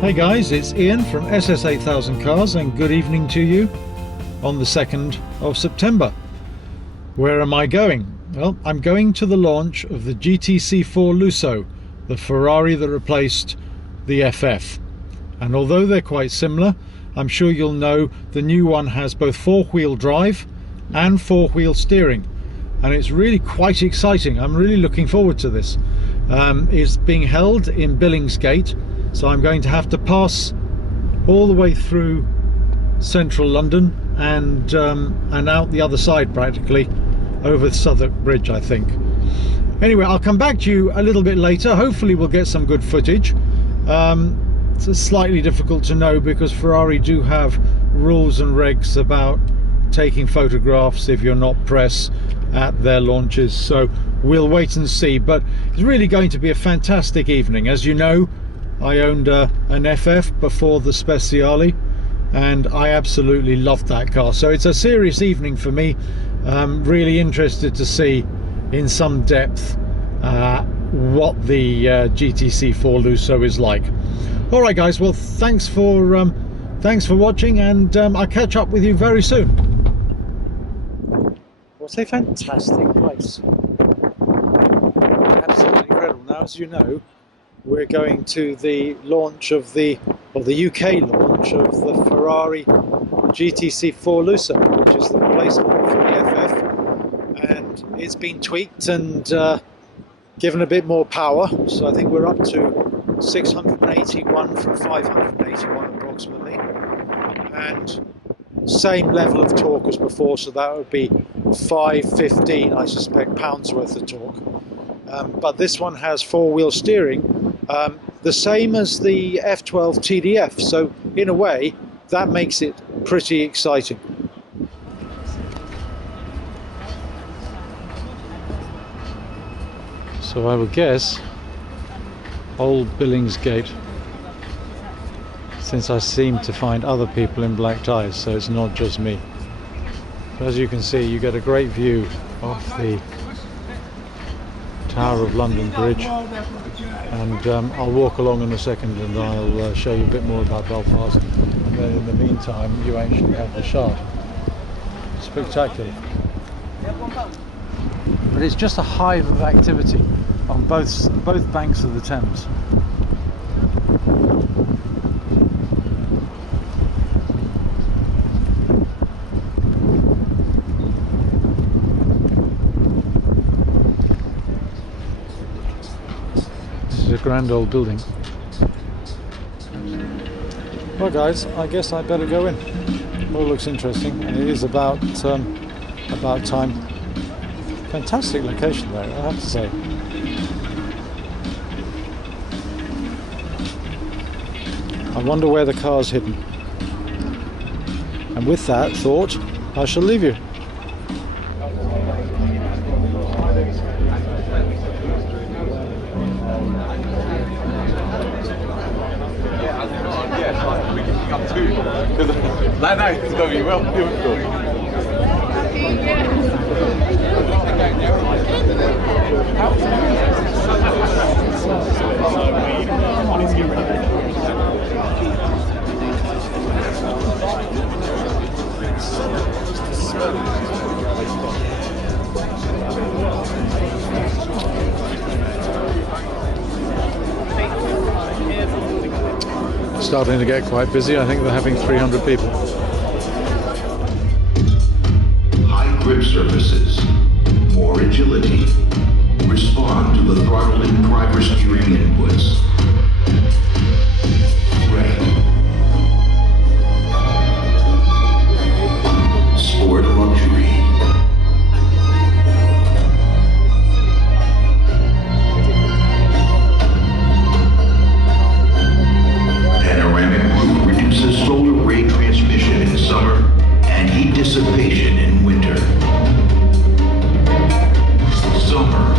Hey guys, it's Ian from SS8000 Cars and good evening to you on the 2nd of September. Where am I going? Well, I'm going to the launch of the GTC4 Lusso, the Ferrari that replaced the FF. And although they're quite similar, I'm sure you'll know the new one has both four-wheel drive and four-wheel steering. And it's really quite exciting. I'm really looking forward to this. It's being held in Billingsgate, so I'm going to have to pass all the way through central London and out the other side practically over the Southwark Bridge, I think. Anyway, I'll come back to you a little bit later. Hopefully we'll get some good footage. It's slightly difficult to know because Ferrari do have rules and regs about taking photographs if you're not press at their launches, so we'll wait and see. But it's really going to be a fantastic evening. As you know, I owned an FF before the Speciale and I absolutely loved that car, so it's a serious evening for me. Really interested to see in some depth what the GTC4 Lusso is like. All right guys, well thanks for watching, and I'll catch up with you very soon. What a fantastic place. Absolutely incredible. Now, as you know, we're going to the launch of the UK launch of the Ferrari GTC4 Lusso, which is the replacement for the FF, and it's been tweaked and given a bit more power. So I think we're up to 681 from 581 approximately, and same level of torque as before, so that would be 515, I suspect, pounds worth of torque. But this one has four-wheel steering, the same as the F12 TDF, so in a way that makes it pretty exciting. So I would guess old Billingsgate, since I seem to find other people in black ties, so it's not just me. But as you can see, you get a great view of the Tower of London Bridge, and I'll walk along in a second and I'll show you a bit more about Belfast, and then in the meantime you actually have the Shard. Spectacular. But it's just a hive of activity on both banks of the Thames. A grand old building. Well guys, I guess I better go in. All looks interesting, and it is about time. Fantastic location though, I have to say. I wonder where the car's hidden. And with that thought, I shall leave you. No, it's going to be well difficult. Starting to get quite busy. I think they're having 300 people. High grip surfaces, more agility. Respond to the throttling driver steering inputs. Red. Sport luxury. Panoramic roof reduces solar ray transmission in summer and heat dissipation in winter. Summer.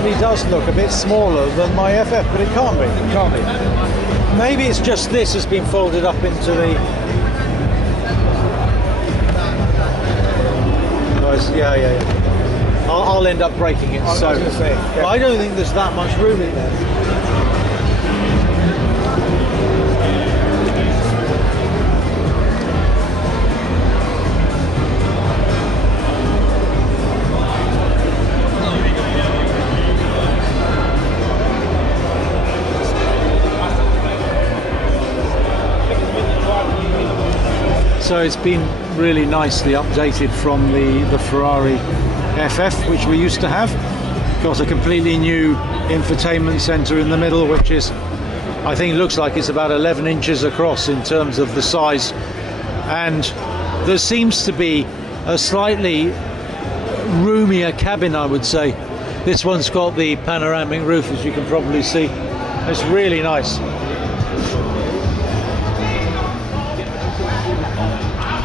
actually does look a bit smaller than my FF, but it can't be. It can't be. Maybe it's just this has been folded up into the... Yeah. I'll end up breaking it. So I don't think there's that much room in there. So it's been really nicely updated from the Ferrari FF, which we used to have. Got a completely new infotainment center in the middle, which is, I think, looks like it's about 11 inches across in terms of the size. And there seems to be a slightly roomier cabin, I would say. This one's got the panoramic roof, as you can probably see. It's really nice.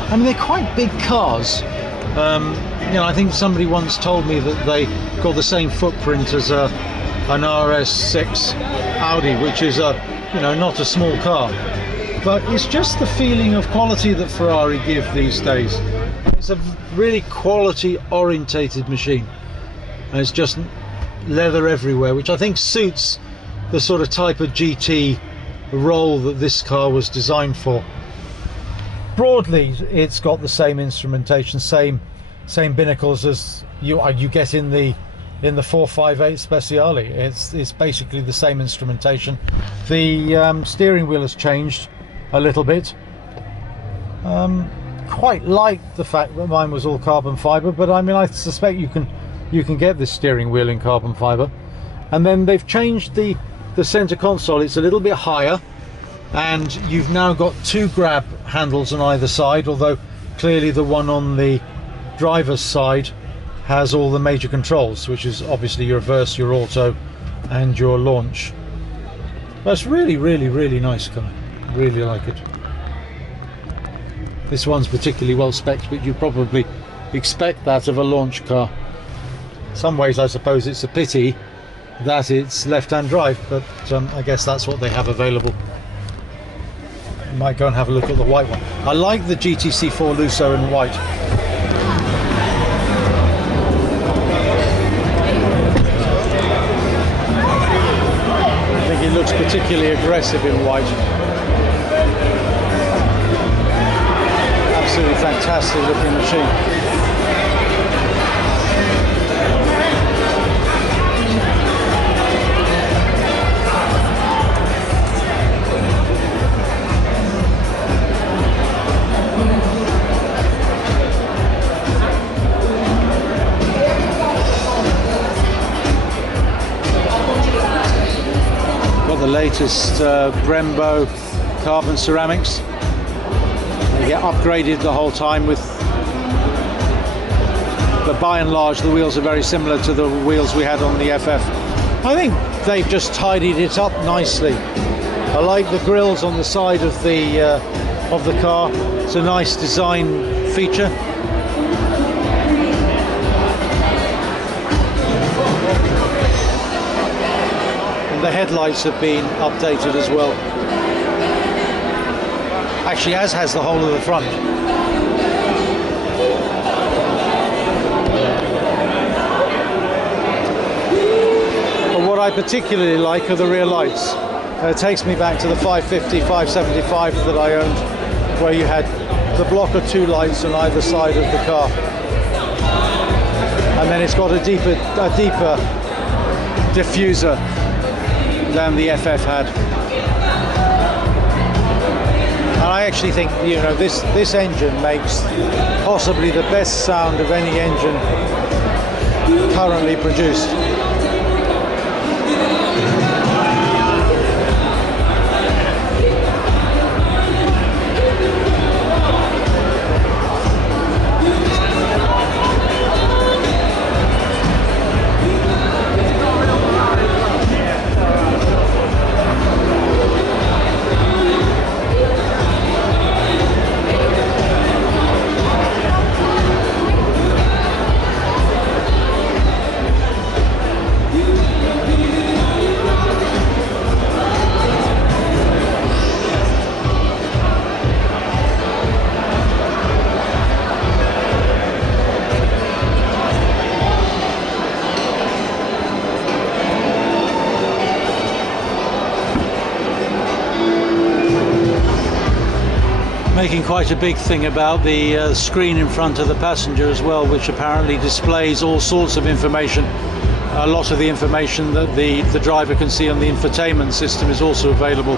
I mean, they're quite big cars. You know, I think somebody once told me that they got the same footprint as an RS6 Audi, which is you know, not a small car. But it's just the feeling of quality that Ferrari give these days. It's a really quality orientated machine, and it's just leather everywhere, which I think suits the sort of type of GT role that this car was designed for. Broadly, it's got the same instrumentation, same binnacles as you get in the 458 Speciale. It's basically the same instrumentation. The steering wheel has changed a little bit. Quite like the fact that mine was all carbon fiber, but I mean, I suspect you can get this steering wheel in carbon fiber. And then they've changed the center console. It's a little bit higher, and you've now got two grab handles on either side, although clearly the one on the driver's side has all the major controls, which is obviously your reverse, your auto and your launch. But it's really nice car. Really like it. This one's particularly well spec'd, but you probably expect that of a launch car. In some ways I suppose it's a pity that it's left-hand drive, but I guess that's what they have available. Might go and have a look at the white one. I like the GTC4 Lusso in white. I think it looks particularly aggressive in white. Absolutely fantastic looking machine. The latest Brembo carbon ceramics. They get upgraded the whole time with, but by and large the wheels are very similar to the wheels we had on the FF. I think they've just tidied it up nicely. I like the grills on the side of the car. It's a nice design feature. The headlights have been updated as well. Actually, as has the whole of the front. But what I particularly like are the rear lights. It takes me back to the 550, 575 that I owned, where you had the block of two lights on either side of the car. And then it's got a deeper diffuser than the FF had. And I actually think, you know, this engine makes possibly the best sound of any engine currently produced. making quite a big thing about the screen in front of the passenger as well, which apparently displays all sorts of information. A lot of the information that the driver can see on the infotainment system is also available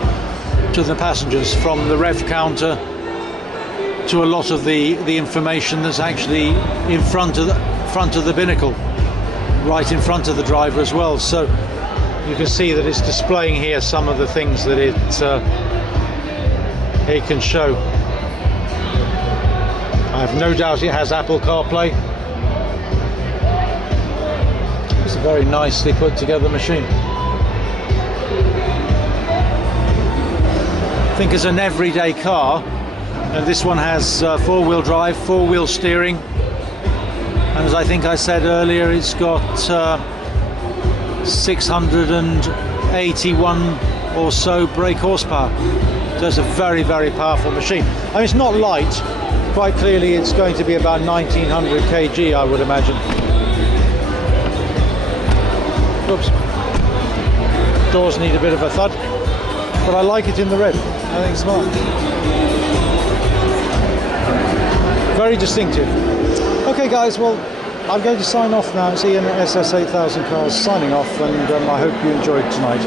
to the passengers, from the rev counter to a lot of the information that's actually in front of the binnacle, right in front of the driver as well. So you can see that it's displaying here some of the things that it can show. I have no doubt it has Apple CarPlay. It's a very nicely put together machine. I think as an everyday car, and this one has four-wheel drive, four-wheel steering, and as I think I said earlier, it's got 681 or so brake horsepower. So it's a very, very powerful machine. I mean, it's not light. Quite clearly it's going to be about 1900 kg, I would imagine. Oops. Doors need a bit of a thud, but I like it in the red. I think it's smart. Very distinctive. Okay guys, well, I'm going to sign off now. It's Ian at SS8000 Cars signing off, and I hope you enjoyed tonight.